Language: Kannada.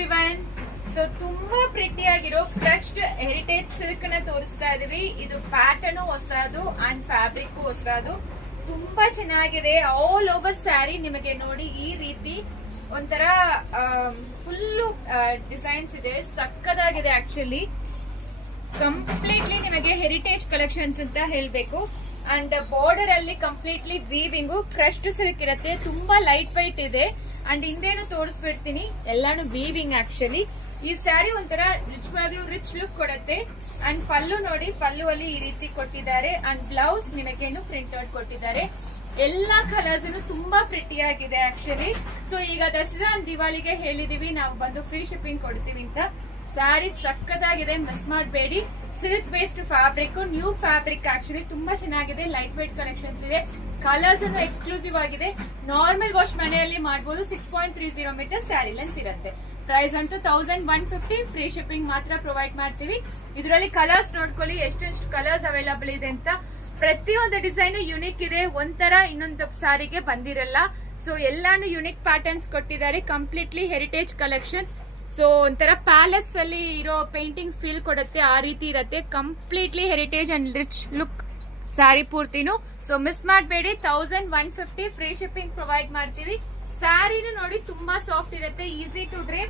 ಎವ್ರಿವನ್. ಸೊ ತುಂಬಾ ಪ್ರಿಟಿ ಆಗಿರೋ ಕ್ರಶ್ಡ್ ಹೆರಿಟೇಜ್ ಸಿಲ್ಕ್ ನ ತೋರಿಸ್ತಾ ಇದೀವಿ. ಇದು ಪ್ಯಾಟರ್ನ್ ಹೊಸದು ಅಂಡ್ ಫ್ಯಾಬ್ರಿಕ್ ಹೊಸದು, ತುಂಬಾ ಚೆನ್ನಾಗಿದೆ. ಆಲ್ ಓವರ್ ಸ್ಯಾರಿ ನಿಮಗೆ ನೋಡಿ ಈ ರೀತಿ ಒಂಥರ ಫುಲ್ಲು ಡಿಸೈನ್ಸ್ ಇದೆ, ಸಕ್ಕದಾಗಿದೆ. ಆಕ್ಚುಲಿ ಕಂಪ್ಲೀಟ್ಲಿ ನಿಮಗೆ ಹೆರಿಟೇಜ್ ಕಲೆಕ್ಷನ್ಸ್ ಅಂತ ಹೇಳ್ಬೇಕು. ಅಂಡ್ ಬಾರ್ಡರ್ ಅಲ್ಲಿ ಕಂಪ್ಲೀಟ್ಲಿ ವೀವಿಂಗು ಕ್ರಶ್ಡ್ ಸಿಲ್ಕ್ ಇರುತ್ತೆ, ತುಂಬಾ ಲೈಟ್ ವೈಟ್ ಇದೆ. ಅಂಡ್ ಹಿಂದೇನು ತೋರಿಸ್ಬಿಡ್ತೀನಿ, ಎಲ್ಲಾನು ವೀವಿಂಗ್. ಆಕ್ಚುಲಿ ಈ ಸ್ಯಾರಿ ಒಂಥರ ನಿಜವಾಗ್ಲೂ ರಿಚ್ ಲುಕ್ ಕೊಡುತ್ತೆ. ಅಂಡ್ ಪಲ್ಲು ನೋಡಿ, ಪಲ್ಲು ಅಲ್ಲಿ ಈ ರೀತಿ ಕೊಟ್ಟಿದ್ದಾರೆ. ಅಂಡ್ ಬ್ಲೌಸ್ ನಿಮಗೇನು ಪ್ರಿಂಟ್ ಔಟ್ ಕೊಟ್ಟಿದ್ದಾರೆ. ಎಲ್ಲಾ ಕಲರ್ಸ್ ತುಂಬಾ ಪ್ರಿಟಿ ಆಗಿದೆ ಆಕ್ಚುಲಿ. ಸೊ ಈಗ ದಸರಾ ಅಂಡ್ ದಿವಾಲಿಗೆ ಹೇಳಿದೀವಿ ನಾವು ಬಂದು ಫ್ರೀ ಶಿಪ್ಪಿಂಗ್ ಕೊಡ್ತೀವಿ ಅಂತ. ಸ್ಯಾರಿ ಸಕ್ಕದಾಗಿದೆ, ಮಿಸ್ ಮಾಡಬೇಡಿ. Silk based fabric, new fabric. Actually ತುಂಬಾ ಚೆನ್ನಾಗಿದೆ, ಲೈಟ್ ವೇಟ್ ಕಲೆಕ್ಷನ್ಸ್ ಇದೆ. ಕಲರ್ಸ್ ಅನ್ನು ಎಕ್ಸ್ಕ್ಲೂಸಿವ್ ಆಗಿದೆ. ನಾರ್ಮಲ್ ವಾಶ್ ಮನೆಯಲ್ಲಿ ಮಾಡಬಹುದು. 6.30 ಮೀಟರ್ ಸ್ಯಾರಿ ಲೆಂತ್ ಇರುತ್ತೆ. ಪ್ರೈಸ್ ಅಂತೂ 1150. ಫ್ರೀ ಶಿಪ್ಪಿಂಗ್ ಮಾತ್ರ ಪ್ರೊವೈಡ್ ಮಾಡ್ತೀವಿ. ಇದರಲ್ಲಿ ಕಲರ್ಸ್ ನೋಡ್ಕೊಳ್ಳಿ, ಎಷ್ಟೆಷ್ಟು ಕಲರ್ಸ್ ಅವೈಲಬಲ್ ಇದೆ ಅಂತ. ಪ್ರತಿಯೊಂದು ಡಿಸೈನ್ ಯುನಿಕ್ ಇದೆ, ಒಂಥರ ಇನ್ನೊಂದು ಸಾರಿಗೆ ಬಂದಿರಲ್ಲ. ಸೊ ಎಲ್ಲಾನು ಯುನಿಕ್ ಪ್ಯಾಟರ್ನ್ಸ್ ಕೊಟ್ಟಿದ್ದಾರೆ, ಕಂಪ್ಲೀಟ್ಲಿ ಹೆರಿಟೇಜ್ ಕಲೆಕ್ಷನ್ಸ್. ಸೊ ಒಂಥರ ಪ್ಯಾಲೇಸ್ ಅಲ್ಲಿ ಇರೋ ಪೇಂಟಿಂಗ್ಸ್ ಫೀಲ್ ಕೊಡುತ್ತೆ, ಆ ರೀತಿ ಇರುತ್ತೆ. Completely heritage and rich look sari ಪೂರ್ತಿನು. ಸೊ ಮಿಸ್ ಮಾಡಬೇಡಿ. 1150 ಫ್ರೀ ಶಿಪ್ಪಿಂಗ್ ಪ್ರೊವೈಡ್ ಮಾಡ್ತೀವಿ. ಸ್ಯಾರಿನೂ ನೋಡಿ ತುಂಬಾ ಸಾಫ್ಟ್ ಇರುತ್ತೆ, ಈಸಿ ಟು ಡ್ರೇ.